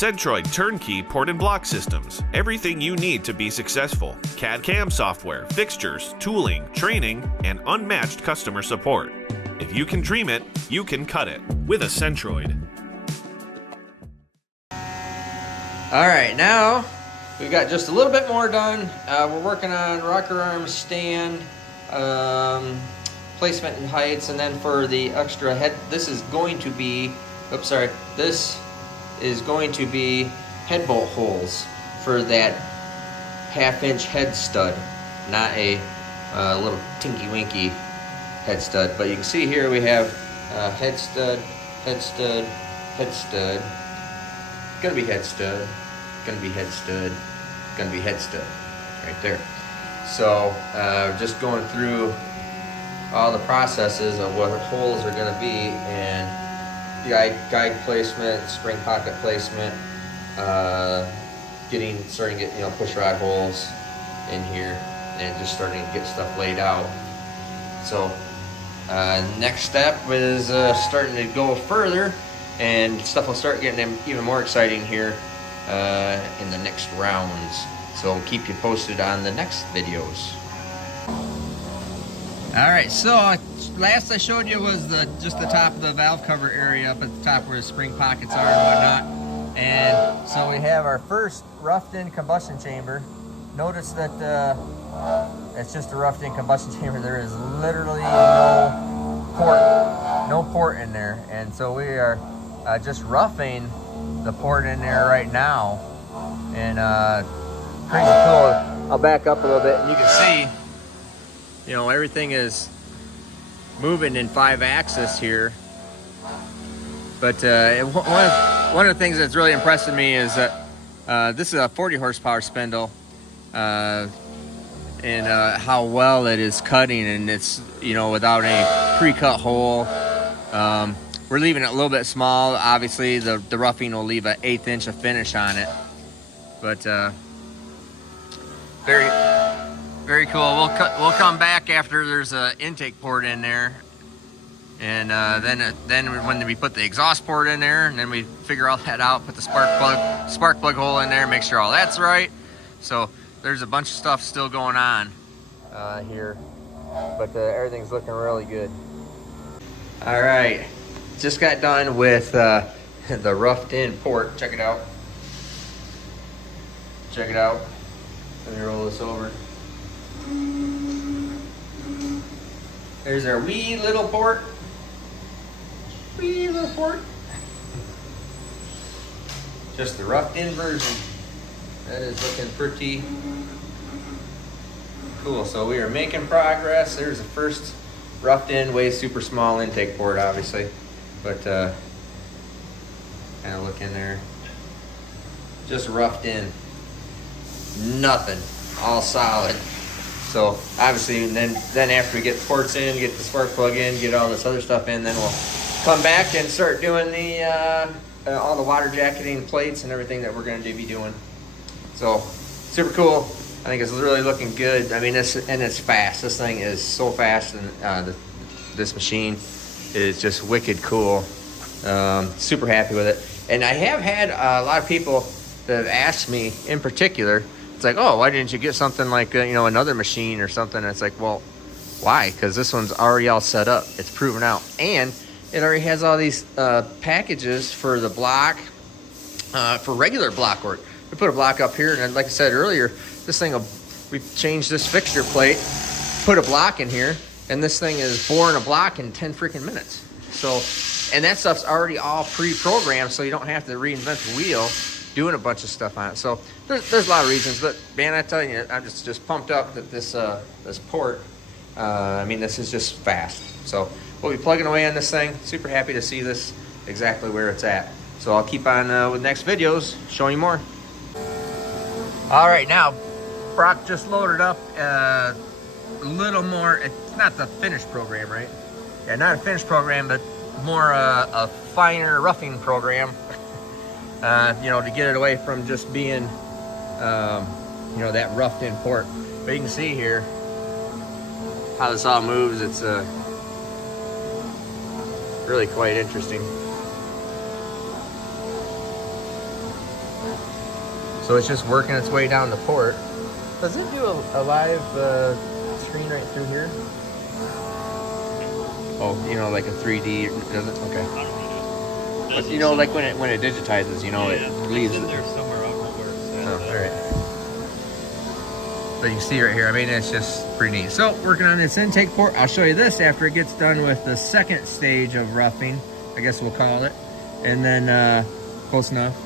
Centroid turnkey port and block systems. Everything you need to be successful. CAD CAM software, fixtures, tooling, training, and unmatched customer support. If you can dream it, you can cut it with a Centroid. All right, now we've got just a little bit more done. We're working on rocker arm stand, placement and heights, and then for the extra head, this is going to be, this is going to be head bolt holes for that 1/2-inch head stud, not a little tinky winky head stud. But you can see here we have head stud, head stud, head stud, gonna be head stud, gonna be head stud, gonna be head stud, right there. So just going through all the processes of what holes are gonna be, and guide placement, spring pocket placement, starting to get push rod holes in here, and just starting to get stuff laid out. So next step is starting to go further, and stuff will start getting even more exciting here in the next rounds. So keep you posted on the next videos. Alright, so last I showed you was just the top of the valve cover area up at the top where the spring pockets are and whatnot. And so we have our first roughed-in combustion chamber. Notice that it's just a roughed-in combustion chamber. There is literally no port in there. And so we are just roughing the port in there right now. And pretty cool. I'll back up a little bit and you can see everything is moving in 5-axis here. But one of the things that's really impressing me is that this is a 40 horsepower spindle, and how well it is cutting, and it's without any pre-cut hole. We're leaving it a little bit small. Obviously the roughing will leave an 1/8 inch of finish on it, but very cool. We'll come back after there's an intake port in there, and then when we put the exhaust port in there, and then we figure all that out, put the spark plug hole in there, make sure all that's right. So there's a bunch of stuff still going on here, but everything's looking really good. All right, just got done with the roughed-in port. Check it out. Check it out. Let me roll this over. There's our wee little port. Wee little port. Just the roughed-in version. That is looking pretty cool. So we are making progress. There's the first roughed-in, way super small intake port, obviously, but kind of look in there. Just roughed in. Nothing. All solid. So obviously, then after we get the ports in, get the spark plug in, get all this other stuff in, then we'll come back and start doing the all the water jacketing plates and everything that we're going to be doing. So super cool. I think it's really looking good. I mean, it's fast. This thing is so fast, and this machine is just wicked cool. Super happy with it. And I have had a lot of people that have asked me in particular. It's like, oh, why didn't you get something like another machine or something? And it's like, well, why? Because this one's already all set up. It's proven out, and it already has all these packages for the block, for regular block work. We put a block up here, and like I said earlier, this thing we changed this fixture plate, put a block in here, and this thing is boring a block in 10 freaking minutes. So, and that stuff's already all pre-programmed, so you don't have to reinvent the wheel doing a bunch of stuff on it. So there's a lot of reasons, but man, I tell you, I'm just pumped up that this port, I mean, this is just fast. So we'll be plugging away on this thing. Super happy to see this exactly where it's at. So I'll keep on with next videos showing you more. All right, now Brock just loaded up a little more. It's not the finished program, right? Yeah, not a finished program, but more a finer roughing program. To get it away from just being, that roughed-in port. But you can see here how this all moves. It's really quite interesting. So it's just working its way down the port. Does it do a live screen right through here? Oh, you know, like a 3D, does it? Okay. But you know, like when it digitizes, you know, it leaves. It's in there somewhere. I'll remember where it's at. Oh, all right. So you can see right here, I mean, it's just pretty neat. So working on this intake port, I'll show you this after it gets done with the second stage of roughing, I guess we'll call it. And then, close enough.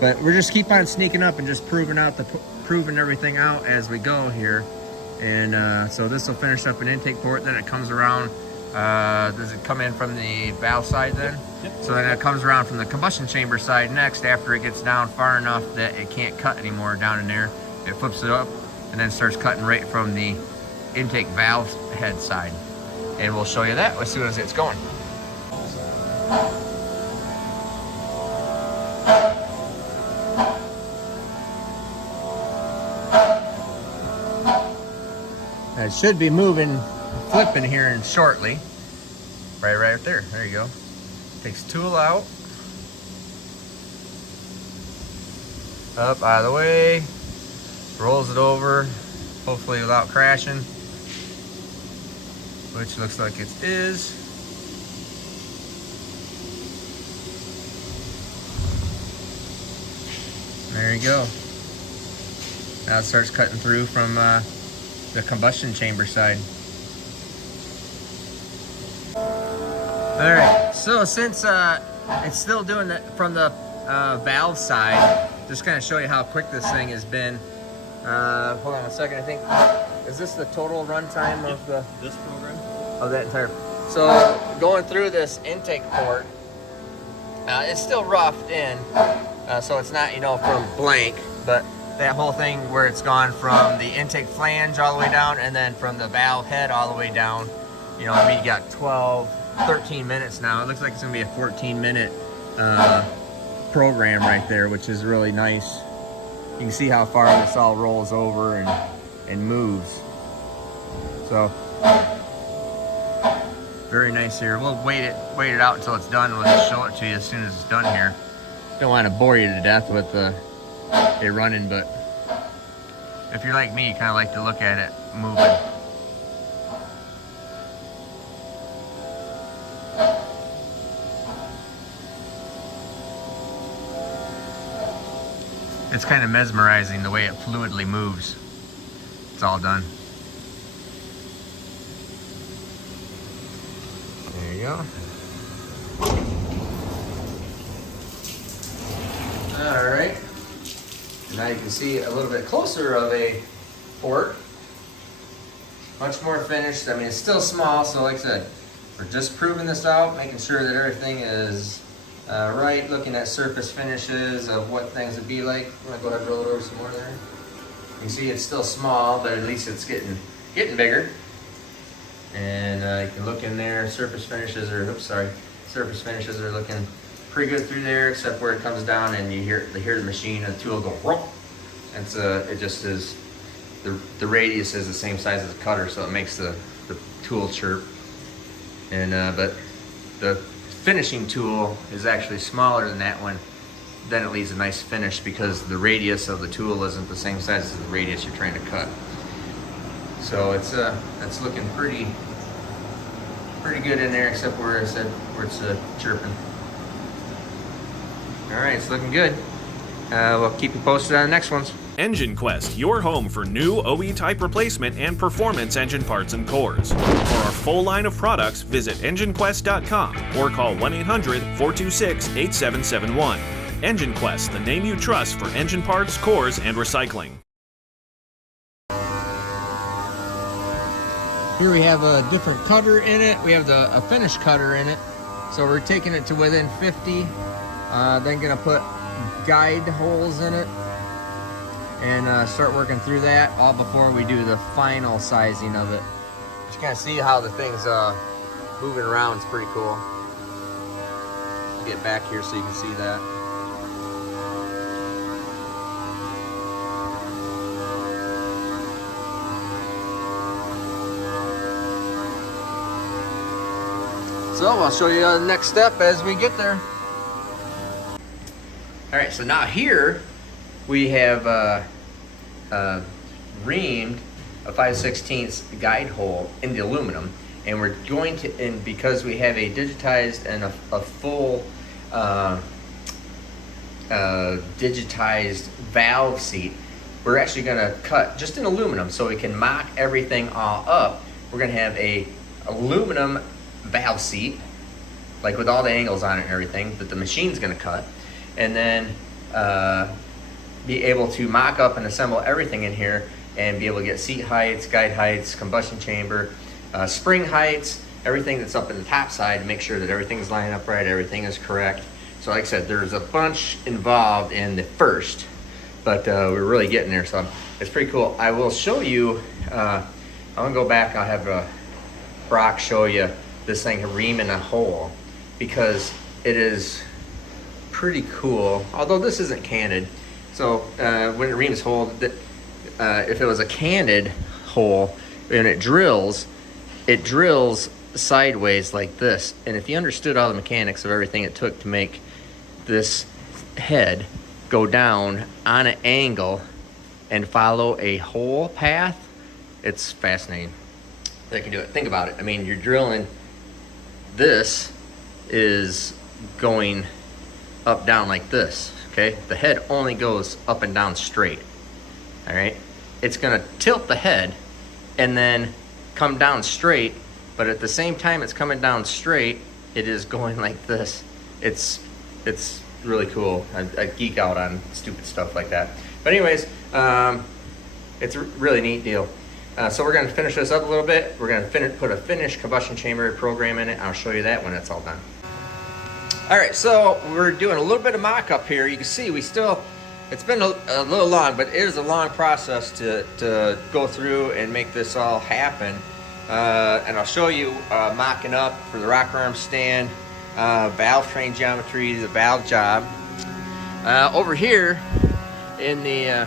But we're just keep on sneaking up and just proving everything out as we go here. And so this will finish up an intake port, then it comes around. Does it come in from the valve side then? Yep. So then it comes around from the combustion chamber side next after it gets down far enough that it can't cut anymore down in there. It flips it up and then starts cutting right from the intake valve head side. And we'll show you that as soon as it's going. It should be moving, flipping here in shortly. Right there. There you go. Takes tool out. Up, out of the way. Rolls it over, hopefully without crashing. Which looks like it is. There you go. Now it starts cutting through from the combustion chamber side. Alright, so since it's still doing it from the valve side, just kind of show you how quick this thing has been. Hold on a second, I think, is this the total runtime of this program? Of that entire, so going through this intake port, it's still roughed in, so it's not, you know, from blank, but that whole thing where it's gone from the intake flange all the way down and then from the valve head all the way down, you know, I mean, you got 13 minutes now. It looks like it's gonna be a 14-minute program right there, which is really nice. You can see how far this all rolls over and moves. So very nice here. We'll wait it out until it's done. We'll just show it to you as soon as it's done here. Don't want to bore you to death with it running, but if you're like me, you kind of like to look at it moving. It's kind of mesmerizing the way it fluidly moves. It's all done. There you go. All right. Now you can see a little bit closer of a port. Much more finished. I mean, it's still small, so like I said, we're just proving this out, making sure that everything is right, looking at surface finishes of what things would be like. I'm gonna go ahead and roll it over some more there. You can see it's still small, but at least it's getting bigger. And you can look in there. Surface finishes are looking pretty good through there, except where it comes down and you hear the machine and the tool go whoop. It just is the radius is the same size as the cutter, so it makes the tool chirp. And but the finishing tool is actually smaller than that one. Then it leaves a nice finish because the radius of the tool isn't the same size as the radius you're trying to cut. So it's looking pretty good in there, except where it's chirping. All right, it's looking good. We'll keep you posted on the next ones. Engine Quest, your home for new OE type replacement and performance engine parts and cores. For our full line of products, visit enginequest.com or call 1-800-426-8771. Engine Quest, the name you trust for engine parts, cores, and recycling. Here we have a different cutter in it. We have a finished cutter in it. So we're taking it to within 50. Then gonna put guide holes in it and start working through that all before we do the final sizing of it. But you kind of see how the thing's moving around. It's pretty cool. I'll get back here so you can see that. So I'll show you the next step as we get there. All right, so now here we have reamed a 5/16 guide hole in the aluminum, and we're going to, and because we have a digitized and a full digitized valve seat, we're actually going to cut just in aluminum so we can mock everything all up. We're going to have a aluminum valve seat, like with all the angles on it and everything, that the machine's going to cut, and then be able to mock up and assemble everything in here and be able to get seat heights, guide heights, combustion chamber, spring heights, everything that's up in the top side to make sure that everything's lining up right, everything is correct. So like I said, there's a bunch involved in the first, but we're really getting there, so it's pretty cool. I will show you, I'm gonna go back, I'll have Brock show you this thing reaming a hole, because it is pretty cool, although this isn't candid. So when it reams hole, if it was a candid hole and it drills sideways like this. And if you understood all the mechanics of everything it took to make this head go down on an angle and follow a hole path, it's fascinating. They can do it. Think about it. I mean, you're drilling, this is going up, down like this, okay? The head only goes up and down straight, all right? It's gonna tilt the head and then come down straight, but at the same time it's coming down straight, it is going like this. It's really cool. I geek out on stupid stuff like that. But anyways, it's a really neat deal. So we're gonna finish this up a little bit. We're gonna put a finished combustion chamber program in it. I'll show you that when it's all done. All right, so we're doing a little bit of mock-up here. You can see we still, it's been a little long, but it is a long process to go through and make this all happen. And I'll show you mocking up for the rocker arm stand, valve train geometry, the valve job. Over here in the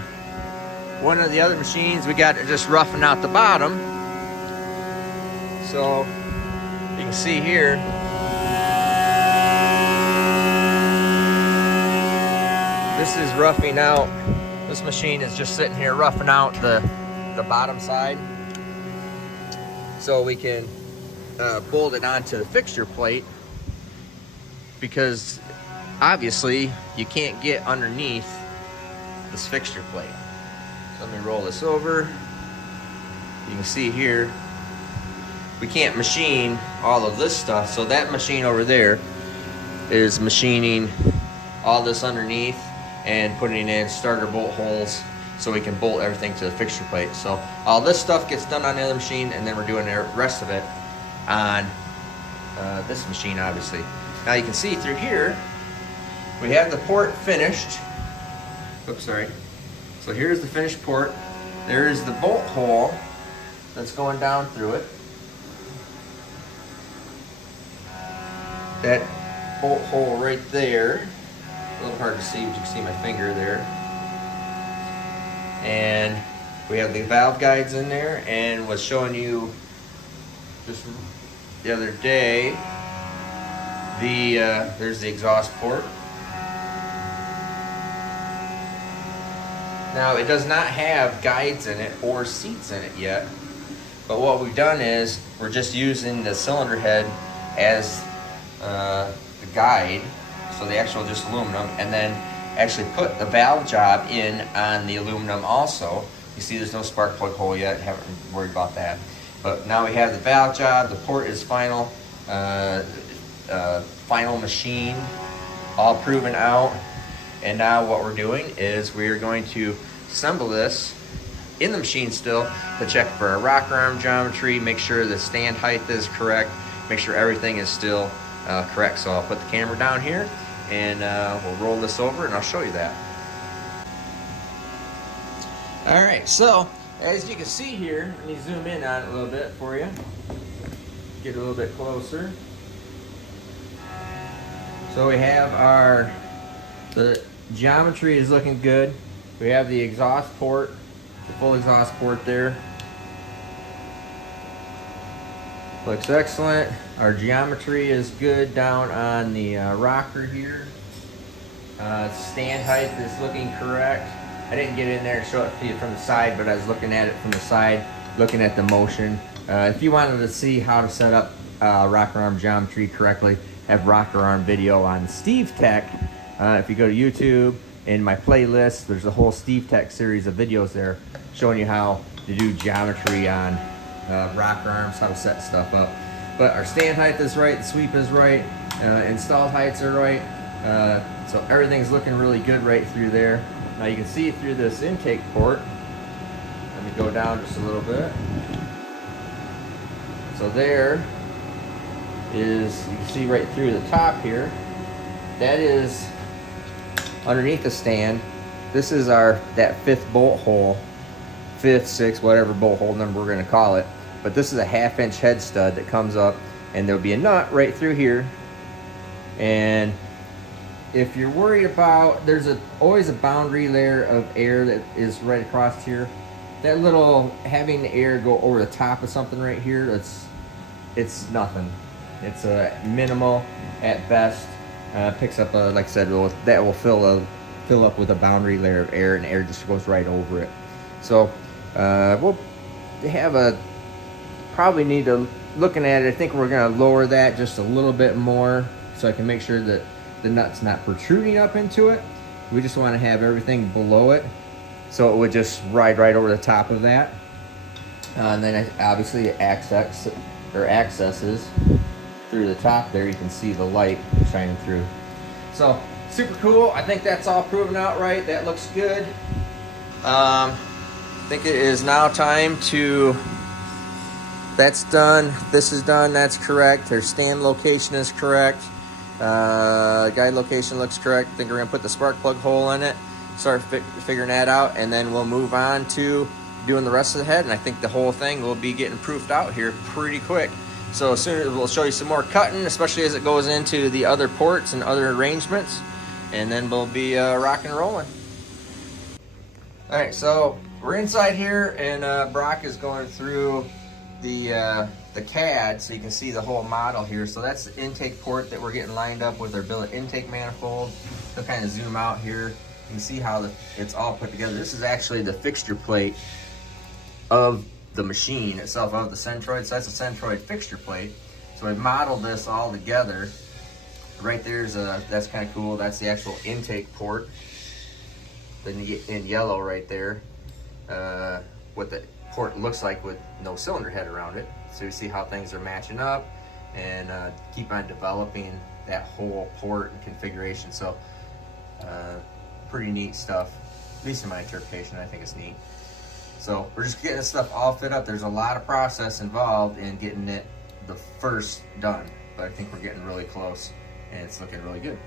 one of the other machines, we got it just roughing out the bottom. So you can see here, this is roughing out. This machine is just sitting here roughing out the bottom side, so we can bolt it onto the fixture plate, because obviously you can't get underneath this fixture plate. So let me roll this over. You can see here, we can't machine all of this stuff, so that machine over there is machining all this underneath and putting in starter bolt holes so we can bolt everything to the fixture plate. So all this stuff gets done on the other machine, and then we're doing the rest of it on this machine, obviously. Now you can see through here, we have the port finished. Oops, sorry. So here's the finished port. There's the bolt hole that's going down through it. That bolt hole right there, a little hard to see, but you can see my finger there. And we have the valve guides in there, and was showing you just the other day, there's the exhaust port. Now it does not have guides in it or seats in it yet, but what we've done is we're just using the cylinder head as the guide, so the actual just aluminum, and then actually put the valve job in on the aluminum also. You see there's no spark plug hole yet, haven't worried about that. But now we have the valve job, the port is final, final machine, all proven out. And now what we're doing is we're going to assemble this in the machine still to check for our rocker arm geometry, make sure the stand height is correct, make sure everything is still correct. So I'll put the camera down here, and we'll roll this over and I'll show you that. All right, so as you can see here, let me zoom in on it a little bit for you, get a little bit closer. So we have the geometry is looking good. We have the exhaust port, the full exhaust port there. Looks excellent. Our geometry is good down on the rocker here. Stand height is looking correct. I didn't get in there and show it to you from the side, but I was looking at it from the side, looking at the motion. If you wanted to see how to set up rocker arm geometry correctly, I have rocker arm video on Steve Tech. If you go to YouTube, in my playlist, there's a whole Steve Tech series of videos there showing you how to do geometry on rocker arms, how to set stuff up. But our stand height is right, the sweep is right, installed heights are right, so everything's looking really good right through there. Now you can see through this intake port. Let me go down just a little bit. So there is, you can see right through the top here, that is underneath the stand. This is that 5th bolt hole, 5th, 6th, whatever bolt hole number we're gonna call it. But this is a 1/2 inch head stud that comes up, and there'll be a nut right through here. And if you're worried about, there's always a boundary layer of air that is right across here. That little, having the air go over the top of something right here, it's nothing. It's minimal at best. Picks up, like I said, that will fill up with a boundary layer of air, and air just goes right over it. So we'll have probably need to, looking at it, I think we're gonna lower that just a little bit more so I can make sure that the nut's not protruding up into it. We just want to have everything below it, so it would just ride right over the top of that. And then obviously it accesses through the top there. You can see the light shining through. So super cool. I think that's all proven out right. That looks good. I think it is now time to, that's done, this is done, that's correct. Their stand location is correct. Guide location looks correct. I think we're gonna put the spark plug hole in it, start figuring that out, and then we'll move on to doing the rest of the head. And I think the whole thing will be getting proofed out here pretty quick. So as soon as we'll show you some more cutting, especially as it goes into the other ports and other arrangements, and then we'll be rocking and rolling. All right, so we're inside here, and Brock is going through the CAD, so you can see the whole model here. So that's the intake port that we're getting lined up with our billet intake manifold. They'll kind of zoom out here. You can see how it's all put together. This is actually the fixture plate of the machine itself, of the Centroid. So that's a Centroid fixture plate. So I modeled this all together. Right there's that's kind of cool. That's the actual intake port. Then you get in yellow right there, what the port looks like with no cylinder head around it. So you see how things are matching up, and keep on developing that whole port and configuration. So pretty neat stuff, at least in my interpretation. I think it's neat. So we're just getting this stuff all fit up. There's a lot of process involved in getting it the first done, but I think we're getting really close, and it's looking really good.